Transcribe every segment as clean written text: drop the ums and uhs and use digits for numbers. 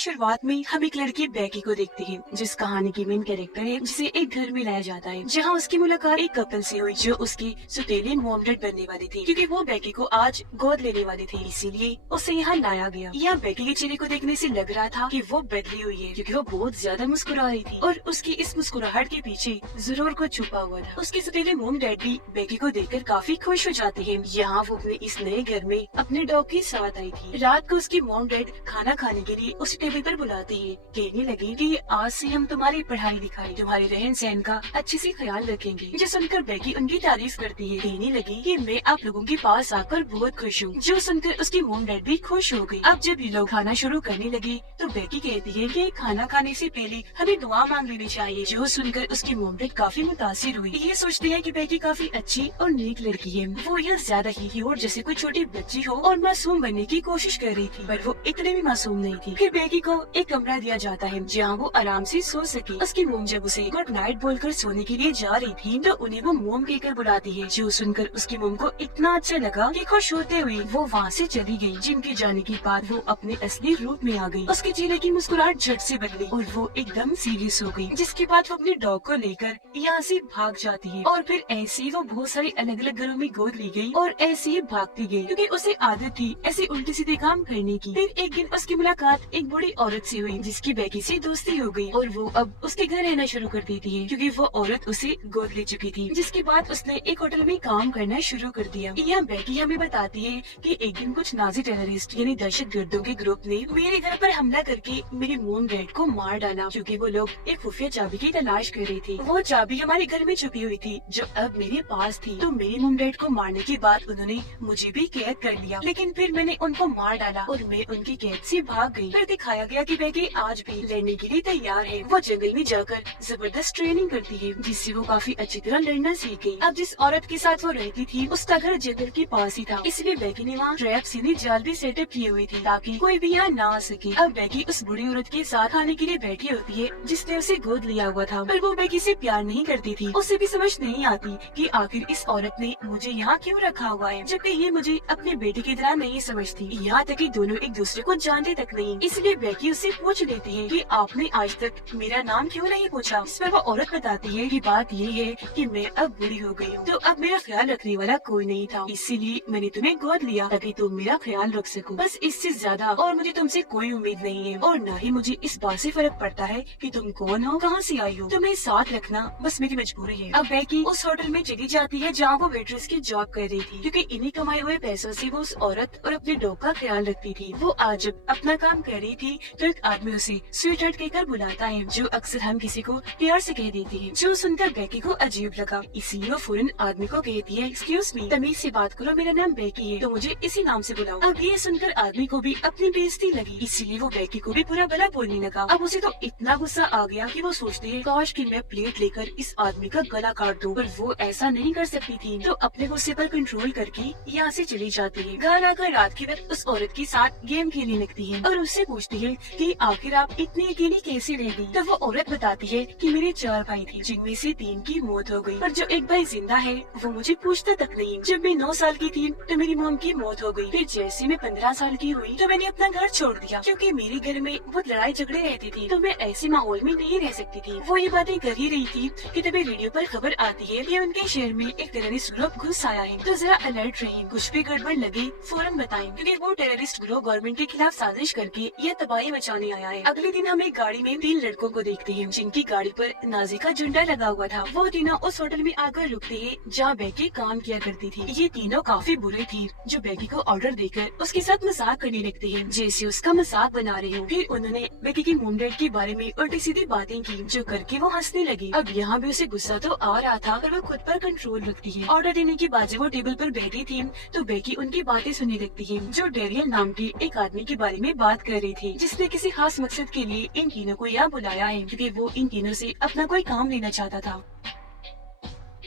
शुरुआत में हम एक लड़की बेकी को देखते हैं, जिस कहानी की मेन कैरेक्टर है, जिसे एक घर में लाया जाता है जहां उसकी मुलाकात एक कपल से हुई जो उसकी सुतेली मॉम डैड बनने वाली थी, क्योंकि वो बेकी को आज गोद लेने वाली थी। इसीलिए उसे यहाँ लाया गया। यहाँ बेकी के चेहरे को देखने से लग रहा था कि वो बदली हुई है, क्योंकि वो बहुत ज्यादा मुस्कुरा रही थी और उसकी इस मुस्कुराहट के पीछे जरूर कुछ छुपा हुआ था। उसके सुतेले मॉम डैड भी बेकी को देखकर काफी खुश हो जाते हैं। यहाँ वो अपने इस नए घर में अपने डॉग के साथ आई थी। रात को उसकी मॉम डैड खाना खाने के लिए उस टेबल पर बुलाती है। कहने लगी कि आज से हम तुम्हारी पढ़ाई लिखाई, तुम्हारे रहन सहन का अच्छे से ख्याल रखेंगे। जो सुनकर बेकी उनकी तारीफ करती है। कहने लगी कि मैं आप लोगों के पास आकर बहुत खुश हूँ। जो सुनकर उसकी मॉम डैड भी खुश हो गई। अब जब ये लोग खाना शुरू करने लगे तो बेकी कहती है कि खाना खाने से पहले हमें दुआ मांग लेनी चाहिए। जो सुनकर उसकी मॉम डैड काफी मुतासिर हुई। ये सोचते हैं कि बेकी काफी अच्छी और नेक लड़की है। वो यह ज्यादा ही और जैसे कोई छोटी बच्ची हो और मासूम बनने की कोशिश कर रही थी, पर वो इतने भी मासूम नहीं थी। फिर बेकी को एक कमरा दिया जाता है जहाँ वो आराम से सो सके। उसकी मोम जब उसे गुड नाइट बोलकर सोने के लिए जा रही थी तो उन्हें वो मोम कहकर बुलाती है। जो सुनकर उसकी मोम को इतना अच्छा लगा कि खुश होते हुए वो वहाँ से चली गई। जिनके जाने के बाद वो अपने असली रूप में आ गई। उसके चेहरे की मुस्कुराहट झट से बदली और वो एकदम सीरियस हो गई। जिसके बाद वो अपने डॉग को लेकर यहाँ से भाग जाती है। और फिर ऐसे ही वो बहुत सारे अलग अलग घरों में गोद ली गई और ऐसे ही भागती गई, क्योंकि उसे आदत थी ऐसे उल्टे सीधे काम करने की। फिर एक दिन उसकी मुलाकात एक बूढ़ी औरत से हुई, जिसकी बेकी से दोस्ती हो गई और वो अब उसके घर रहना शुरू कर देती है, क्योंकि वो औरत उसे गोद ले चुकी थी। जिसके बाद उसने एक होटल में काम करना शुरू कर दिया। यह बेकी हमें बताती है कि एक दिन कुछ नाजी टेररिस्ट यानी दहशतगर्दों के ग्रुप ने मेरे घर पर हमला करके मेरे मोम डैड को मार डाला, क्योंकि वो लोग एक खुफिया चाबी की तलाश कर रहे थे। वो चाबी हमारे घर में छुपी हुई थी जो अब मेरे पास थी। तो मेरे मोम डैड को मारने के बाद उन्होंने मुझे भी कैद कर लिया, लेकिन फिर मैंने उनको मार डाला और मैं उनकी कैद से भाग गई। फिर दिखाया गया कि बेकी आज भी लड़ने के लिए तैयार है। वो जंगल में जाकर जबरदस्त ट्रेनिंग करती है, जिससे वो काफी अच्छी तरह लड़ना सीख गई। अब जिस औरत के साथ वो रहती थी उसका घर जंगल के पास ही था, इसलिए बेकी ने वहाँ ट्रैप सीधी जाल भी सेटअप किए हुए थे ताकि कोई भी यहाँ ना आ सके। अब बेकी उस बूढ़ी औरत के साथ खाने के लिए बैठी होती है जिसने उसे गोद लिया हुआ था, पर वो बेकी से प्यार नहीं करती थी। उसे भी समझ नहीं आती कि आखिर इस औरत ने मुझे यहाँ क्यों रखा हुआ है, जबकि ये मुझे अपने बेटे की तरह नहीं समझती। यहाँ तक कि दोनों एक दूसरे को जानते तक नहीं। इसलिए बेकी उससे पूछ लेती है कि आपने आज तक मेरा नाम क्यों नहीं पूछा। इस पर वो औरत बताती है कि बात ये है कि मैं अब बूढ़ी हो गई हूँ, तो अब मेरा ख्याल रखने वाला कोई नहीं था, इसीलिए मैंने तुम्हें गोद लिया ताकि तुम मेरा ख्याल रख सको। बस इससे ज्यादा और मुझे तुमसे कोई उम्मीद नहीं है, और न ही मुझे इस बात से फर्क पड़ता है कि तुम कौन हो, कहाँ से आई हो। तुम्हें साथ रखना बस मेरी मजबूरी है। अब बेकी उस होटल में चली जाती है जहाँ वो वेट्रेस की जॉब कर रही थी, क्योंकि इन्हीं कमाए हुए पैसों से वो उस औरत और अपने डॉग का ख्याल रखती थी। वो आज जब अपना काम कर रही थी तो एक आदमी उसे स्वीट हार्ट कहकर बुलाता है, जो अक्सर हम किसी को प्यार से कह देती है। जो सुनकर बेकी को अजीब लगा, इसीलिए वो फौरन आदमी को कहती है, एक्सक्यूज मी, तमीज से बात करो, मेरा नाम बेकी है तो मुझे इसी नाम से बुलाओ। अब ये सुनकर आदमी को भी अपनी बेइज्जती लगी, इसीलिए वो बेकी को भी बुरा भला बोलने लगा। अब उसे तो इतना गुस्सा आ गया कि वो सोचती है काश कि मैं प्लेट लेकर इस आदमी का गला काट दूं, पर वो ऐसा नहीं कर सकती थी। तो अपने गुस्से पर कंट्रोल करके यहाँ से चली जाती है। घर आकर रात के वक्त उस औरत के साथ गेम खेलने लगती है और उससे पूछती है कि आखिर आप इतनी अकेली कैसे रह गई। तो वो औरत बताती है कि मेरे 4 भाई थे, जिनमें से 3 की मौत हो गई, पर जो एक भाई जिंदा है वो मुझे पूछता तक नहीं। जब मैं 9 साल की थी तो मेरी मॉम की मौत हो गई। फिर जैसे मैं 15 साल की हुई तो मैंने अपना घर छोड़ दिया, क्योंकि मेरे घर में बहुत लड़ाई झगड़े रहती थी, तो मैं ऐसे माहौल में नहीं रह सकती थी। वो ये बातें कर ही रही थी कि तभी रेडियो पर खबर आती है कि उनके शहर में एक टेररिस्ट ग्रुप घुस आया है, तो जरा अलर्ट रहिए, कुछ भी गड़बड़ लगे फौरन बताएं, क्योंकि वो टेररिस्ट ग्रुप गवर्नमेंट के खिलाफ साजिश करके ये तबाही मचाने आया है। अगले दिन हम एक गाड़ी में 3 लड़कों को देखते हैं, जिनकी गाड़ी पर नाजी का झंडा लगा हुआ था। वो तीनों उस होटल में आकर रुकते हैं जहाँ बेकी काम किया करती थी। ये तीनों काफी बुरे थे, जो बेकी को ऑर्डर देकर उसके साथ मजाक करने लगते हैं, जैसे उसका मजाक बना रहे हो। फिर उन्होंने बेकी की मॉम डैड के बारे में उल्टी सीधी बातें की, जो करके वो हंसने लगी। अब यहाँ भी उसे गुस्सा तो आ रहा था, पर वो खुद पर कंट्रोल रखती है। ऑर्डर देने के बाद जब वो टेबल पर बैठी थी तो बेकी उनकी बातें सुनने लगती है, जो डेरियल नाम के एक आदमी के बारे में बात कर रही थी, जिसने किसी खास मकसद के लिए इन तीनों को यहाँ बुलाया है, क्योंकि वो इन तीनों से अपना कोई काम लेना चाहता था।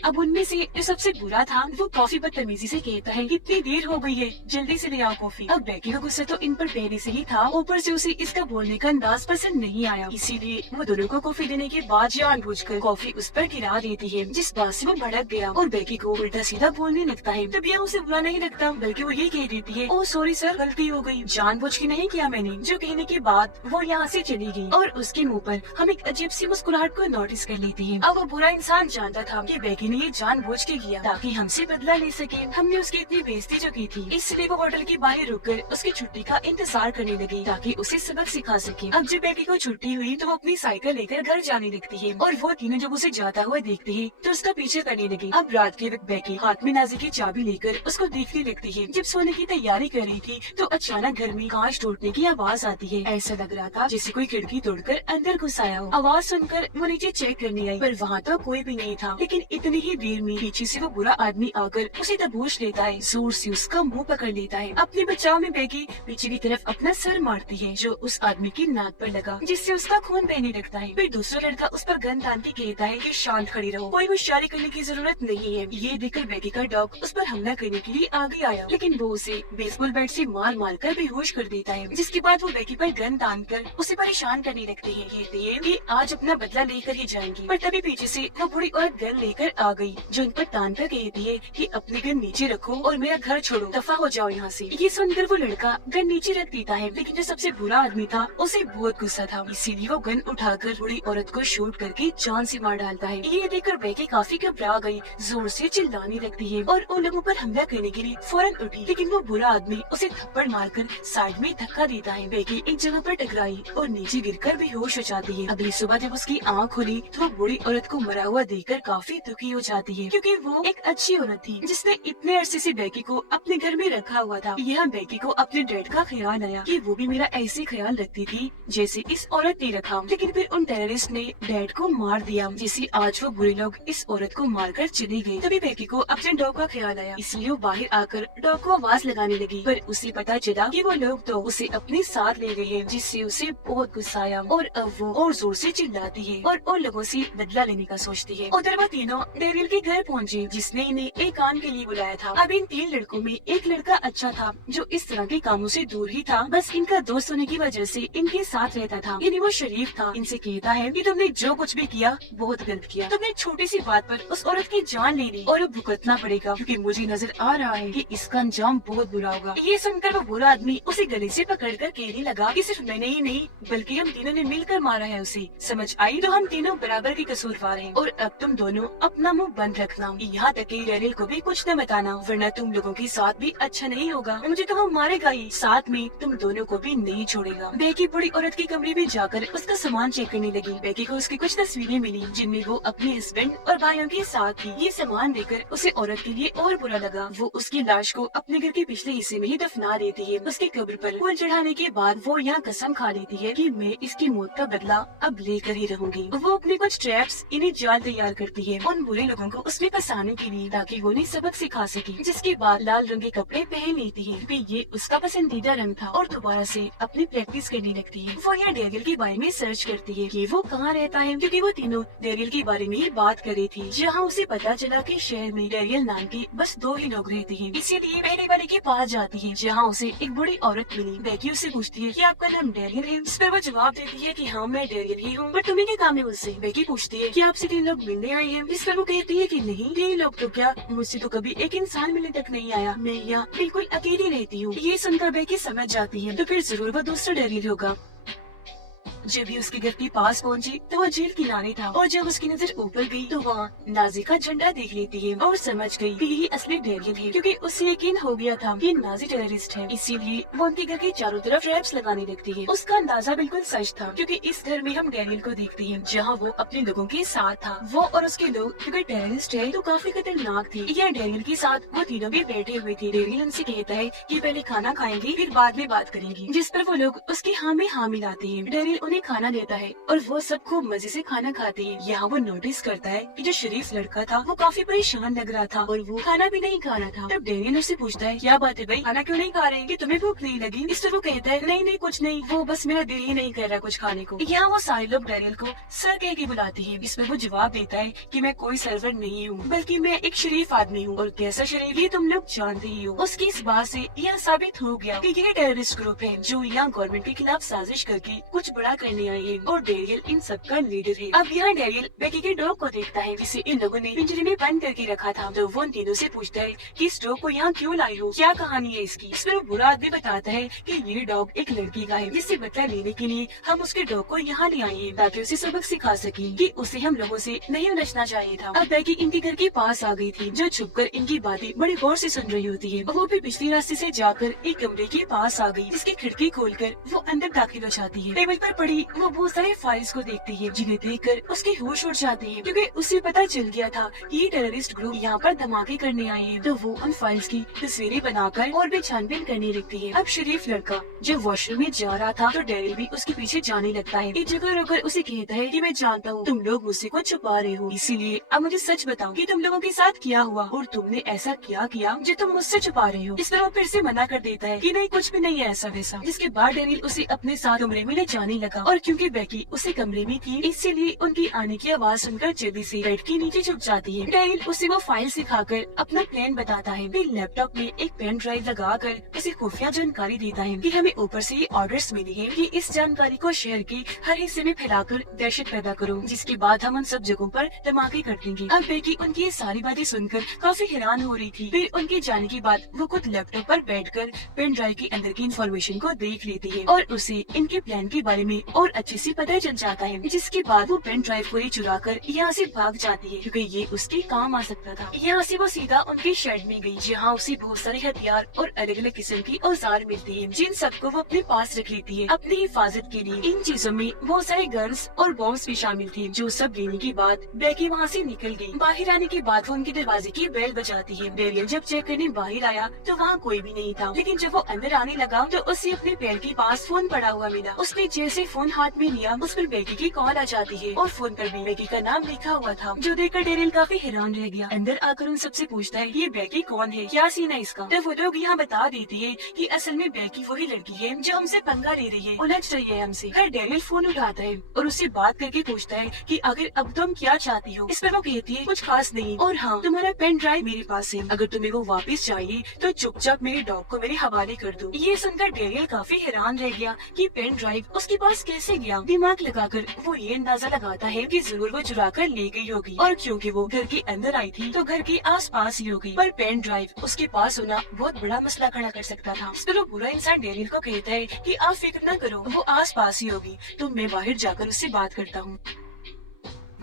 अब उनमें से जो सबसे बुरा था वो कॉफी बदतमीजी से कहता है कितनी देर हो गई है, जल्दी से ले आओ कॉफी। अब बेकी का गुस्सा तो इन पर पहले से ही था, ऊपर से उसे इसका बोलने का अंदाज पसंद नहीं आया, इसीलिए वो दोनों को कॉफी देने के बाद जानबूझकर कॉफी उस पर गिरा देती है, जिस बात से वो भड़क गया और बेकी को उल्टा सीधा बोलने लगता है। तब यह उसे बुरा नहीं लगता, बल्कि वो ये कह देती है, ओह सॉरी सर, गलती हो गई, जानबूझ के नहीं किया मैंने। जो कहने के बाद वो यहाँ से चली गई और उसके मुँह पर हम एक अजीब सी मुस्कुराहट को नोटिस कर लेती है। अब वो बुरा इंसान जानता था कि बेकी ने ये जानबूझ के किया ताकि हमसे बदला ले सके। हमने उसकी इतनी बेइज्जती जो की थी, इसलिए वो होटल के बाहर रुककर उसकी छुट्टी का इंतजार करने लगी ताकि उसे सबक सिखा सके। अब जब बेकी को छुट्टी हुई तो वो अपनी साइकिल लेकर घर जाने लगती है और वो तीनों जब उसे जाता हुआ देखते हैं तो उसका पीछे करने लगी। अब रात के वक्त बेकी हाथ में नाजी की चाबी लेकर उसको देखने लगती है। जब सोने की तैयारी कर रही थी तो अचानक घर में कांच टूटने की आवाज आती है। ऐसा लग रहा था जैसे कोई खिड़की तोड़कर अंदर घुस आया हो। आवाज सुनकर वो नीचे चेक करने आई, पर वहाँ तो कोई भी नहीं था। लेकिन इतनी ही देर में पीछे से वो बुरा आदमी आकर उसे दबोच लेता है, जोर से उसका मुंह पकड़ लेता है। अपने बचाव में बेकी पीछे की तरफ अपना सर मारती है जो उस आदमी की नाक पर लगा, जिससे उसका खून बहने लगता है। फिर दूसरा लड़का उस पर गन तान के कहता है कि शांत खड़ी रहो, कोई होशियारी करने की जरूरत नहीं है। ये देखकर बेकी का डॉग उस पर हमला करने के लिए आगे आया, लेकिन वो उसे बेसबॉल बैट से मार मार कर बेहोश कर देता है। जिसके बाद वो बेकी पर गन तान कर उसे परेशान करने लगते हैं, कहते हैं कि आज अपना बदला लेकर ही जाएंगी। पर तभी पीछे से वो बूढ़ी औरत गन लेकर आ गई जो उन पर तान कर कहती है कि अपनी गन नीचे रखो और मेरा घर छोड़ो, दफा हो जाओ यहाँ से। ये सुनकर वो लड़का गन नीचे रख देता है, लेकिन जो सबसे बुरा आदमी था उसे बहुत गुस्सा था, इसीलिए वो गन उठाकर बूढ़ी औरत को शूट करके जान से मार डालता है। ये देखकर बेकी काफी घबरा गई, जोर से चिल्लाने लगती है और उन लोगों पर हमला करने के लिए फौरन उठी, लेकिन वो बुरा आदमी उसे थप्पड़ मारकर साइड में धक्का देता है। बेकी एक जगह पर टकराई और नीचे गिरकर बेहोश हो जाती है। अगली सुबह जब उसकी आँख खुली तो वो बूढ़ी औरत को मरा हुआ देखकर काफी दुखी हो जाती है, क्योंकि वो एक अच्छी औरत थी जिसने इतने अरसे से बेकी को अपने घर में रखा हुआ था। यह बेकी को अपने डैड का ख्याल आया कि वो भी मेरा ऐसे ख्याल रखती थी जैसे इस औरत ने रखा, लेकिन फिर उन टेररिस्ट ने डैड को मार दिया, जिससे आज वो बुरे लोग इस औरत को मारकर चले गए। तभी बेकी को अपने डॉग का ख्याल आया, इसलिए वो बाहर आकर डॉग को आवाज लगाने लगी, पर उसे पता चला कि वो लोग तो उसे अपने साथ ले गए हैं, जिससे उसे बहुत गुस्सा आया और अब वो और जोर से चिल्लाती है और उन लोगों से बदला लेने का सोचती है। उधर वो तीनों डेरियल के घर पहुँचे जिसने इन्हें एक काम के लिए बुलाया था। अब इन 3 लड़कों में एक लड़का अच्छा था जो इस तरह के कामों से दूर ही था, बस इनका दोस्त होने की वजह से इनके साथ रहता था, यानी वो शरीफ था। इनसे कहता है कि तुमने जो कुछ भी किया बहुत गलत किया, तुमने छोटी सी बात पर उस औरत की जान ले ली और अब भुगतना पड़ेगा, क्योंकि मुझे नजर आ रहा है कि इसका अंजाम बहुत बुरा होगा। ये सुनकर वो बुरा आदमी उसे गले से पकड़कर कहने लगा कि सिर्फ मैंने ही नहीं बल्कि हम तीनों ने मिलकर मारा है उसे, समझ आई? तो हम तीनों बराबर के कसूरवार हैं और अब तुम दोनों अपना मुंह बंद रखना, यहाँ तक कि डेरियल को भी कुछ न बताना, वरना तुम लोगों के साथ भी अच्छा नहीं होगा, मुझे तो वो मारेगा ही, साथ में तुम दोनों को भी नहीं छोड़ेगा। बेकी बूढ़ी औरत के कमरे में जाकर उसका सामान चेक करने लगी। बेकी को उसकी कुछ तस्वीरें मिली जिनमें वो अपने हस्बैंड और भाइयों के साथ थी। ये सामान देखकर उसे औरत के लिए और बुरा लगा। वो उसकी लाश को अपने घर के पिछले हिस्से में ही दफना देती है। उसकी कब्र पर फूल चढ़ाने के बाद वो यहाँ कसम खा लेती है कि मैं इसकी मौत का बदला अब लेकर ही रहूंगी। वो अपने कुछ ट्रैप्स इन्हें जाल तैयार करती है उन बुरे लोगों को उसमें फंसाने के लिए, ताकि वो उन्हें सबक सिखा सके। जिसके बाद लाल रंग के कपड़े पहन लेती है, ये उसका पसंदीदा रंग था और दोबारा से अपनी प्रैक्टिस करने लगती है। वो यहाँ डेरियल के बारे में सर्च करती है कि वो कहाँ रहता है, क्योंकि वो तीनों डेरियल के बारे में ही बात कर रही थी। जहाँ उसे पता चला कि शहर में डेरियल नाम के बस 2 ही लोग रहते हैं, इसीलिए पहले वाले के पास जाती है जहाँ उसे एक बड़ी औरत मिली। बेकी उससे पूछती है कि आपका नाम डेरियल है? इस पर वो जवाब देती है कि हाँ मैं डेरियल ही हूँ, पर तुम्हें क्या काम है मुझसे? बेकी पूछती है कि आपसे 3 लोग मिलने आए हैं? इस पर वो कहती है कि नहीं, 3 लोग तो क्या, मुझसे तो कभी एक इंसान मिलने तक नहीं आया, मैं यहाँ बिल्कुल अकेली रहती हूँ। ये सुनकर बेकी समझ जाती है तो फिर जरूर वो दूसरा डेरियल होगा। जब भी उसके घर के पास पहुंची तो वह झील किनारे था और जब उसकी नजर ऊपर गई तो वहाँ नाजी का झंडा देख लेती है और समझ गई कि यही असली डेरियल है, क्योंकि उससे यकीन हो गया था कि नाजी टेररिस्ट है। इसीलिए वो उनके घर के चारों तरफ ट्रैप्स लगाने लगती है। उसका अंदाजा बिल्कुल सच था, क्योंकि इस घर में हम डेरियल को देखते हैं जहाँ वो अपने लोगों के साथ था। वो और उसके लोग क्योंकि टेररिस्ट है तो काफी खतरनाक थी। यह डेरियल के साथ वो तीनों भी बैठे हुए थे। डेरियल उनसे कहता है कि पहले खाना खाएंगे फिर बाद में बात करेंगे, जिस पर वो लोग उसके हाँ में हाँ मिलाते हैं। डेरियल उन्हें खाना देता है और वो सब खूब मजे से खाना खाते हैं। यहाँ वो नोटिस करता है कि जो शरीफ लड़का था वो काफी परेशान लग रहा था और वो खाना भी नहीं खा रहा था। तब डैनियल उससे पूछता है, क्या बात है भाई, खाना क्यों नहीं खा रहे? कि तुम्हें भूख नहीं लगी? इस पर वो कहता है, नहीं नहीं कुछ नहीं, वो बस मेरा दिल ही नहीं कर रहा कुछ खाने को। यहाँ वो सारे लोग डैनियल को सर कह के बुलाते हैं। इस पर वो जवाब देता है कि मैं कोई सर्वर नहीं हूँ, बल्कि मैं एक शरीफ आदमी हूँ, और कैसा शरीफ ये तुम लोग जानते ही हो। उसकी इस बात से यह साबित हो गया कि ये टेररिस्ट ग्रुप है जो यहाँ गवर्नमेंट के खिलाफ साजिश करके कुछ बड़ा करने आए हैं, और डैनियल इन सबका लीडर है। अब यहाँ डैनियल बेकी के डॉग को देखता है जिसे इन लोगों ने पिंजरे में बंद करके रखा था। तो वो उन तीनों से पूछता है कि इस डॉग को यहाँ क्यों लाई हो, क्या कहानी है इसकी। इस पर वो बुरा आदमी बताता है कि ये डॉग एक लड़की का है जिससे बदला लेने के लिए हम उसके डॉग को यहाँ ले आए हैं ताकि उसे सबक सिखा सके कि उसे हम लोगों से नहीं उलझना चाहिए था। अब बेकी इनके घर के पास आ गई थी जो छुपकर इनकी बातें बड़े गौर से सुन रही होती है। वो भी पिछले रास्ते से जाकर एक कमरे के पास आ गई जिसकी खिड़की खोलकर वो अंदर दाखिल हो जाती है। टेबल पर पड़ी वो बहुत सारे फाइल्स को देखती है जिन्हें देखकर उसके होश उड़ जाते हैं क्योंकि उसे पता चल गया था कि ये टेररिस्ट ग्रुप यहाँ पर धमाके करने आए हैं। तो वो उन फाइल्स की तस्वीरें बनाकर और भी छानबीन करने लगती है। अब शरीफ लड़का जब वॉशरूम में जा रहा था तो डैनियल भी उसके पीछे जाने लगता है। एक जगह रुककर उसे कहता है कि मैं जानता हूँ तुम लोग मुझसे कुछ छुपा रहे हो, इसीलिए अब मुझे सच बताओ कि तुम लोगों के साथ क्या हुआ और तुमने ऐसा क्या किया जो तुम मुझसे छुपा रहे हो। इस पर वो फिर से मना कर देता है कि नहीं कुछ भी नहीं है ऐसा वैसा। जिसके बाद डैनियल उसे अपने साथ कमरे में ले जाने लगा और क्योंकि बेकी उसे कमरे में थी इसीलिए उनकी आने की आवाज सुनकर जल्दी से बेड के नीचे छुप जाती है। डैनियल उसे वो फाइल सिखाकर अपना प्लान बताता है। फिर लैपटॉप में एक पेन ड्राइव लगाकर उसे खुफिया जानकारी देता है कि हमें ऊपर से ये ऑर्डर्स मिले हैं कि इस जानकारी को शहर के हर हिस्से में फैलाकर दहशत पैदा करो, जिसके बाद हम उन सब जगहों पर धमाके कर देंगे। अब बेकी उनकी ये सारी बातें सुनकर काफी हैरान हो रही थी। फिर उनके जाने के बाद वो खुद लैपटॉप पर बैठकर पेन ड्राइव के अंदर की इन्फॉर्मेशन को देख लेती है और उसे इनके प्लान के बारे में और अच्छे से पता चल जाता है। जिसके बाद वो पेन ड्राइव को चुरा कर यहाँ से भाग जाती है क्योंकि ये उसके काम आ सकता था। यहाँ से वो सीधा उनके शेड में गई जहाँ उसे बहुत सारे हथियार और अलग अलग किस्म की औजार मिलते हैं जिन सबको वो अपने पास रख लेती है अपनी हिफाजत के लिए। इन चीजों में बहुत सारे गन्स और बॉम्ब्स भी शामिल थे। जो सब लेने के बाद बेकी वहाँ से निकल गई। बाहर आने के बाद वो उनके दरवाजे की बेल बजाती है। डैनियल जब चेक करने बाहर आया तो वहाँ कोई भी नहीं था, लेकिन जब वो अंदर आने लगा तो उसे अपने पैर के पास फोन पड़ा हुआ मिला। उसने जैसे फोन हाथ में लिया उस पर बेकी की कॉल आ जाती है और फोन पर भी बेकी का नाम लिखा हुआ था, जो देखकर डैनियल काफी हैरान रह गया। अंदर आकर उन सबसे पूछता है ये बेकी कौन है, क्या सीन है इसका। तो वो लोग यहाँ बता देती है कि असल में बेकी वही लड़की है जो हमसे पंगा ले रही है, उलझ रही है हमसे। फिर डैनियल फोन उठाता है और उससे बात करके पूछता है कि आखिर अब तुम क्या चाहती हो। इस पर वो कहती है कुछ खास नहीं, और हाँ तुम्हारा पेन ड्राइव मेरे पास है, अगर तुम्हें वो वापस चाहिए तो चुपचाप मेरे डॉग को मेरे हवाले कर दो। ये सुनकर डैनियल काफी हैरान रह गया कि पेन ड्राइव उसके पास कैसे गया। दिमाग लगाकर वो ये अंदाजा लगाता है कि जरूर वो चुरा कर ले गई होगी, और क्योंकि वो घर के अंदर आई थी तो घर के आसपास ही होगी। पर पेन ड्राइव उसके पास होना बहुत बड़ा मसला खड़ा कर सकता था। इस पर वो बुरा इंसान डैनियल को कहता है कि आप फिक्र न करो, वो आसपास ही होगी, तो मैं बाहर जाकर उससे बात करता हूँ।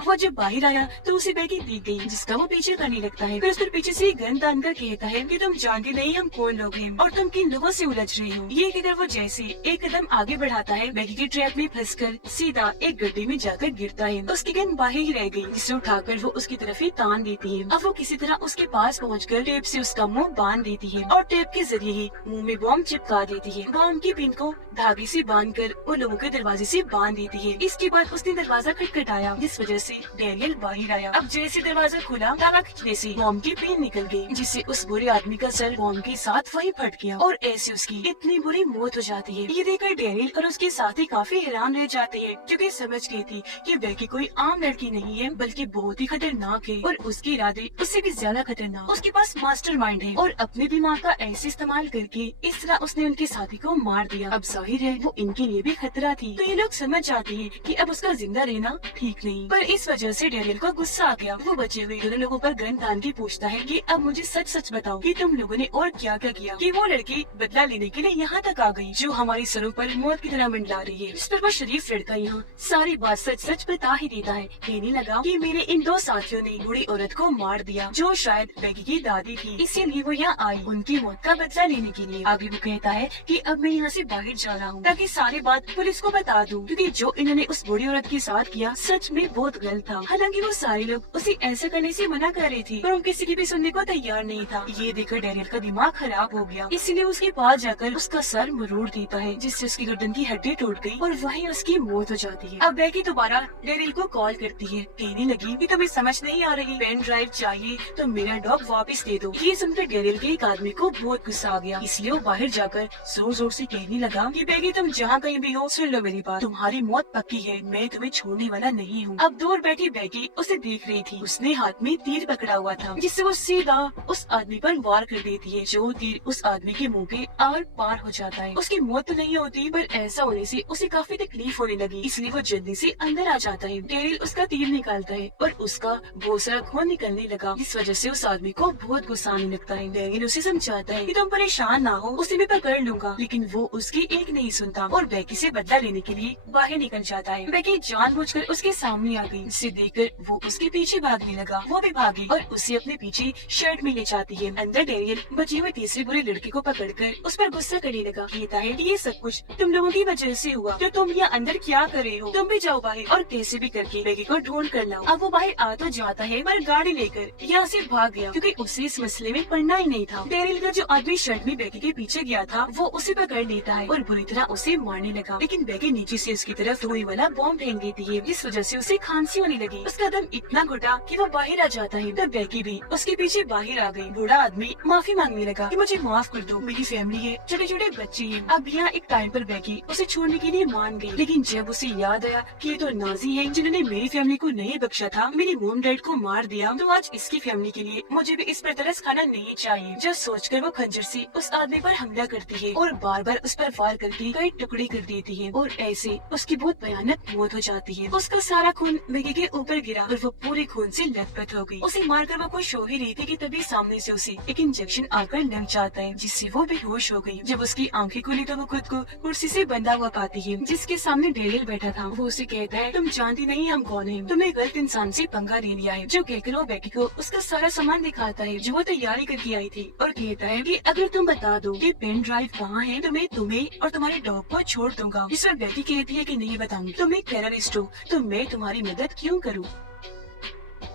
वो जब बाहर आया तो उसे बेकी दिख गई जिसका वो पीछे करने लगता है। फिर उसके पीछे से गन तान कर कहता है कि तुम जानते नहीं हम कौन लोग हैं और तुम किन लोगों से उलझ रही हो। ये किधर वो जैसे एक कदम आगे बढ़ाता है बेकी की ट्रैप में फंसकर सीधा एक गड्ढे में जाकर गिरता है। उसकी गन बाहर ही रह गई जिसे उठाकर वो उसकी तरफ ही तान देती है। अब वो किसी तरह उसके पास पहुँचकर टेप से उसका मुँह बांध देती है और टेप के जरिए ही मुँह में बॉम्ब चिपका देती है। बॉम्ब की पिन को धागे से बांध कर उन लोगों के दरवाजे से बांध देती है। इसके बाद उसने दरवाजा खटखटाया जिस वजह से डैनियल बाहर आया। अब जैसे दरवाजा खुला धागा खींचने से बॉम्ब की पिन निकल गई जिससे उस बुरे आदमी का सर बॉम्ब के साथ वही फट गया और ऐसे उसकी इतनी बुरी मौत हो जाती है। ये देखकर डैनियल और उसके साथी काफी हैरान रह जाते हैं क्योंकि समझ गई थी कि बेकी कोई आम लड़की नहीं है बल्कि बहुत ही खतरनाक है और उसके इरादे उससे भी ज्यादा खतरनाक। उसके पास मास्टरमाइंड है और अपने दिमाग का ऐसे इस्तेमाल करके इस तरह उसने उनके साथी को मार दिया। अब जाहिर है वो इनके लिए भी खतरा थी, तो ये लोग समझ जाते हैं कि अब उसका जिंदा रहना ठीक नहीं। पर इस वजह से डैनियल को गुस्सा आ गया। वो बचे हुए दोनों लोगों पर गन तान के पूछता है कि अब मुझे सच सच बताओ कि तुम लोगों ने और क्या क्या किया कि वो लड़की बदला लेने के लिए यहाँ तक आ गई जो हमारे सरों पर मौत की तरह मंडला रही है। इस पर वो शरीफ लड़का यहाँ सारी बात सच सच बता ही देता है। कहने लगा कि मेरे इन दो साथियों ने बूढ़ी औरत को मार दिया जो शायद बेकी की दादी थी, इसीलिए वो यहाँ आई उनकी मौत का बदला लेने के लिए। आगे वो कहता है कि अब मैं यहाँ से बाहर जा रहा हूँ ताकि सारी बात पुलिस को बता दूँ, क्योंकि जो इन्होंने उस बूढ़ी औरत के साथ किया सच में बहुत जल्द था। हालांकि वो सारे लोग उसे ऐसा करने से मना कर रहे थे, पर वो किसी की भी सुनने को तैयार नहीं था। ये देखकर डैनियल का दिमाग खराब हो गया, इसलिए उसके पास जाकर उसका सर मरोड़ देता है, जिससे उसकी गर्दन की हड्डी टूट गई और वहीं उसकी मौत हो जाती है। अब बेकी दोबारा डैनियल को कॉल करती है, कहने लगी कि तुम्हें समझ नहीं आ रही, पेन ड्राइव चाहिए तो मेरा डॉग वापस दे दो। ये सुनकर डैनियल के एक आदमी को बहुत गुस्सा आ गया, इसलिए वो बाहर जाकर जोर जोर से कहने लगा कि बेकी तुम जहाँ कहीं भी हो सुन लो मेरी बात, तुम्हारी मौत पक्की है, मैं तुम्हें छोड़ने वाला नहीं हूँ। अब दूर बैठी बेकी उसे देख रही थी, उसने हाथ में तीर पकड़ा हुआ था, जिससे वो सीधा उस आदमी पर वार कर देती है, जो तीर उस आदमी के मुंह के आर पार हो जाता है। उसकी मौत तो नहीं होती, पर ऐसा होने से उसे काफी तकलीफ होने लगी, इसलिए वो जल्दी से अंदर आ जाता है। डैनियल उसका तीर निकालता है और उसका बहुत सारा खून निकलने लगा, इस वजह से उस आदमी को बहुत गुस्सा आने लगता है। डैनियल उसे समझाता है कि तुम परेशान ना हो, उसे मैं पकड़ लूंगा, लेकिन वो उसकी एक नहीं सुनता और बेकी से बदला लेने के लिए बाहर निकल जाता है। बेकी जानबूझकर उसके सामने आ गई, जिसे देखकर वो उसके पीछे भागने लगा। वो भी भागी और उसे अपने पीछे शर्ट में ले जाती है। अंदर डैनियल बचे हुए तीसरे बुरे लड़के को पकड़कर उस पर गुस्सा करने लगा, कहता है कि ये सब कुछ तुम लोगों की वजह से हुआ, तो तुम यहाँ अंदर क्या कर रहे हो, तुम भी जाओ बाहर और कैसे भी करके बेकी को ढूंढ कर लाओ। अब वो बाहर आ तो जाता है, पर गाड़ी लेकर यहाँ से भाग गया, क्योंकि उसे इस मसले में पड़ना ही नहीं था। डैनियल का जो आदमी शर्ट में बेकी के पीछे गया था, वो उसे पकड़ लेता है और बुरी तरह उसे मारने लगा, लेकिन बेकी नीचे से उसकी तरफ रुई वाला बॉम्ब फेंक देती है, जिस वजह से उसे खांसी होने लगी। उसका दम इतना घुटा कि वो बाहर आ जाता है, तब बेकी भी उसके पीछे बाहर आ गई। बूढ़ा आदमी माफी मांगने लगा कि मुझे माफ कर दो, मेरी फैमिली है, छोटे छोटे बच्चे हैं। अब यहाँ एक टाइम पर बेकी उसे छोड़ने के लिए मान गई, लेकिन जब उसे याद आया कि ये तो नाजी हैं, जिन्होंने मेरी फैमिली को नहीं बख्शा था, मेरी मॉम डैड को मार दिया, तो आज इसकी फैमिली के लिए मुझे भी इस पर तरस खाना नहीं चाहिए। जो सोचकर वो खंजर से उस आदमी पर हमला करती है और बार बार उस पर वार करके कई टुकड़े कर देती है और ऐसे उसकी बहुत भयानक मौत हो जाती है। उसका सारा खून बेकी के ऊपर गिरा और वो पूरे खून से लथपथ हो गई। उसे मारकर वो खुश हो ही रही थी कि तभी सामने से उसे एक इंजेक्शन आकर लग जाता है, जिससे वो बेहोश हो गई। जब उसकी आंखें खुली तो वो खुद को कुर्सी से बंधा हुआ पाती है, जिसके सामने डैनियल बैठा था। वो उसे कहता है, तुम जानती नहीं हम कौन हैं, तुमने गलत इंसान से पंगा ले लिया है। जो कहकर वो बेकी को उसका सारा सामान दिखाता है जो वो तैयारी करके आई थी, और कहता है कि अगर तुम बता दो कि पेन ड्राइव कहाँ है तो मैं तुम्हें और तुम्हारे डॉग को छोड़ दूंगा। इस पर बेकी कहती है कि नहीं बताऊंगी, तुम एक टेररिस्ट हो तो मैं तुम्हारी मदद क्यों करूँ।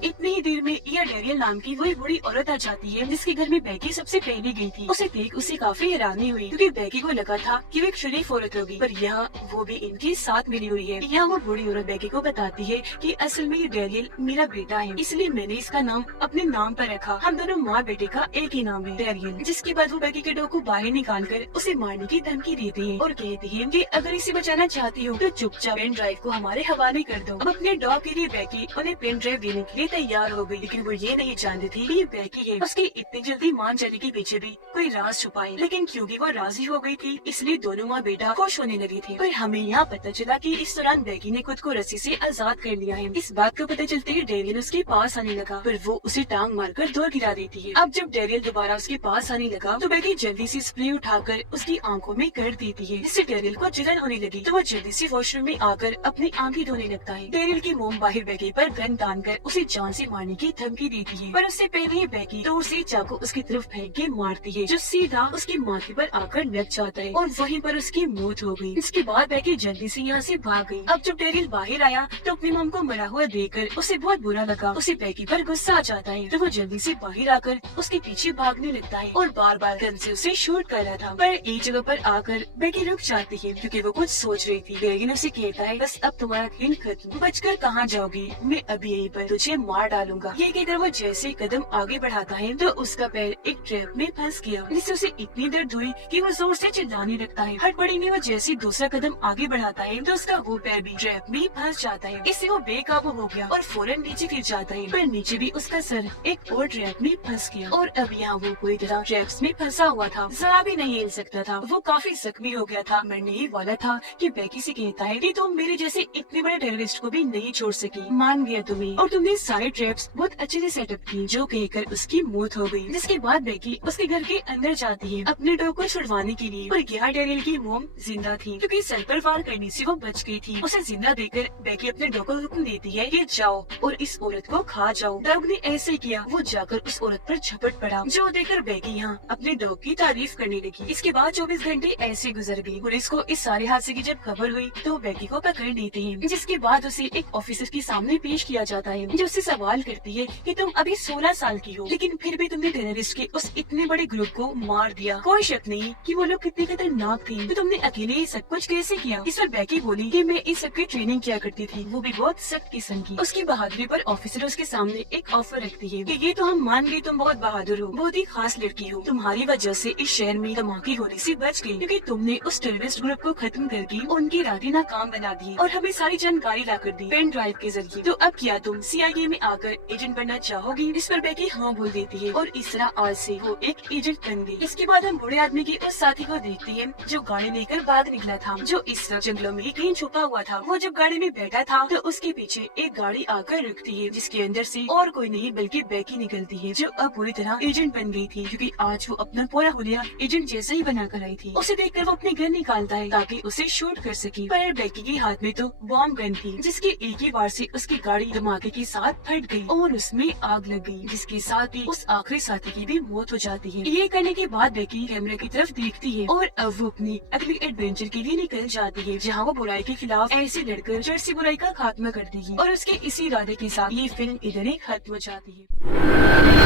इतनी ही देर में यह डैनियल नाम की वही बुरी औरत आ जाती है, जिसके घर में बेकी सबसे पहले गई थी। उसे देख उसे काफी हैरानी हुई, क्योंकि बेकी को लगा था कि वो एक शरीफ औरत होगी, पर यहाँ वो भी इनके साथ मिली हुई है। यहाँ वो बुरी औरत बेकी को बताती है कि असल में ये डैनियल मेरा बेटा है, इसलिए मैंने इसका नाम अपने नाम पर रखा। हम दोनों माँ बेटे का एक ही नाम है, डैनियल। जिसके बाद वो बेकी के डॉग को बाहर निकाल कर उसे मारने की धमकी देती है और कहती है कि अगर इसे बचाना चाहती हो तो चुपचाप पेन ड्राइव को हमारे हवाले कर दो। अब अपने डॉग के लिए बेकी उन्हें पेन ड्राइव देने के लिए तैयार हो गई, लेकिन वो ये नहीं जानती थी कि ये बेकी है। उसके इतनी जल्दी मान जाने के पीछे भी कोई राज छुपा है, लेकिन क्योंकि वो राजी हो गई थी इसलिए दोनों माँ बेटा खुश होने लगे थे। पर हमें यहाँ पता चला कि इस दौरान बेकी ने खुद को रस्सी से आजाद कर लिया है। इस बात को पता चलते ही डैनियल उसके पास आने लगा, पर वो उसे टांग मारकर दूर गिरा देती है। अब जब डैनियल दोबारा उसके पास आने लगा तो बेकी जल्दी से स्प्रे उठाकर उसकी आंखों में कर देती है, जिससे डैनियल को जलन होने लगी। तो वो जल्दी से वॉशरूम में आकर अपनी आंखें धोने लगता है। डैनियल की मोम बाहर बेकी पर गन तानकर उसे जान से मारने की धमकी देती है, पर उससे पहले ही बेकी दूर से चाकू उसकी तरफ फेंक के मारती है, जो सीधा उसके माथे पर आकर लग जाता है और वहीं पर उसकी मौत हो गई। इसके बाद बेकी जल्दी से यहाँ से भाग गई। अब जब डैनियल बाहर आया तो अपनी मॉम को मरा हुआ देखकर उसे बहुत बुरा लगा। उसे बेकी पर गुस्सा आ जाता है, तो वो जल्दी से बाहर आकर उसके पीछे भागने लगता है और बार बार गन से उसे शूट कर रहा था। पर एक जगह पर आकर बेकी रुक जाती है, क्योंकि वो कुछ सोच रही थी। डैनियल उसे कहता है, बस अब तुम्हारा खेल खत्म, बचकर कहाँ जाओगी, मैं अभी यहीं पर तुझे मार डालूंगा। ये कहकर वो जैसे कदम आगे बढ़ाता है तो उसका पैर एक ट्रैप में फंस गया, जिससे उसे इतनी दर्द हुई कि वो जोर से चिल्लाने लगता है। हड़बड़ी में वो जैसे दूसरा कदम आगे बढ़ाता है तो उसका वो पैर भी ट्रैप में फंस जाता है। इससे वो बेकाबू हो गया और फौरन नीचे गिर जाता है, पर नीचे भी उसका सर एक और ट्रैप में फंस गया और अब यहाँ वो पूरी तरह ट्रैप्स में फंसा हुआ था, जरा भी नहीं हिल सकता था। वो काफी जख्मी हो गया था, मरने ही वाला था कि बेकी से कहता है कि तुम मेरे जैसे इतने बड़े टेररिस्ट को भी नहीं छोड़ सकी, मान गया तुम्हें और तुमने सारे ट्रैप्स बहुत अच्छे से सेटअप किए, जो कहकर उसकी मौत हो गई। जिसके बाद बेकी उसके घर के अंदर जाती है अपने डॉग को छुड़वाने के लिए, और यहाँ डैनियल की मोम जिंदा थी क्योंकि सर पर वार करने से वो बच गई थी। उसे जिंदा देखकर बेकी अपने डॉग को हुक्म देती है कि जाओ और इस औरत को खा जाओ। डॉग ने ऐसे किया, वो जाकर उस औरत पर झपट पड़ा, जो देखकर बेकी यहाँ अपने डॉग की तारीफ करने लगी। इसके बाद 24 घंटे ऐसे गुजर गए। पुलिस को इस सारे हादसे की जब खबर हुई तो बेकी को पकड़ लेते हैं, जिसके बाद उसे एक ऑफिसर के सामने पेश किया जाता है, जो उससे सवाल करती है कि तुम अभी 16 साल की हो, लेकिन फिर भी तुमने टेररिस्ट के उस इतने बड़े ग्रुप को मार दिया। कोई शक नहीं कि वो लोग कितने खतरनाक थे, तो तुमने अकेले ये सब कुछ कैसे किया? इस पर बेकी बोली कि मैं इस सब की ट्रेनिंग किया करती थी, वो भी बहुत सख्त किस्म की। उसकी बहादुरी पर ऑफिसर उसके सामने एक ऑफर रखती है कि ये तो हम मान गए तुम बहुत बहादुर हो, बहुत ही खास लड़की हो, तुम्हारी वजह से इस शहर में धमाके होने से बच गई, क्योंकि तुमने उस टेररिस्ट ग्रुप को खत्म करके उनकी रातें नाकाम बना दी और हमें सारी जानकारी ला कर दी पेन ड्राइव के जरिए। तो अब क्या तुम CIA में आकर एजेंट बनना चाहोगी? इस पर बेकी हाँ बोल देती है और इस तरह आज से वो एक एजेंट बन गई। इसके बाद हम बूढ़े आदमी के उस साथी को देखते हैं जो गाड़ी लेकर भाग निकला था, जो इस तरह जंगलों में कहीं छुपा हुआ था। वो जब गाड़ी में बैठा था तो उसके पीछे एक गाड़ी आकर रुकती है, जिसके अंदर से और कोई नहीं बल्कि बेकी निकलती है, जो अब पूरी तरह एजेंट बन गई थी, क्योंकि आज वो अपना पूरा हुलिया एजेंट जैसा ही बना कर आई थी। उसे देखकर वो अपने गन निकालता है ताकि उसे शूट कर सके, पर बेकी के हाथ में तो बॉम्ब गन थी, जिसके एक ही वार से उसकी गाड़ी धमाके के साथ फट गई और उसमें आग लग गई, जिसके साथ ही उस आखिरी साथी की भी मौत हो जाती है। ये करने के बाद बेकी कैमरे की तरफ देखती है और अब वो अपनी अगली एडवेंचर के लिए निकल जाती है, जहाँ वो बुराई के खिलाफ ऐसे लड़कर जड़ से बुराई का खात्मा कर देगी। और उसके इसी इरादे के साथ ये फिल्म इधर ही खत्म हो जाती है।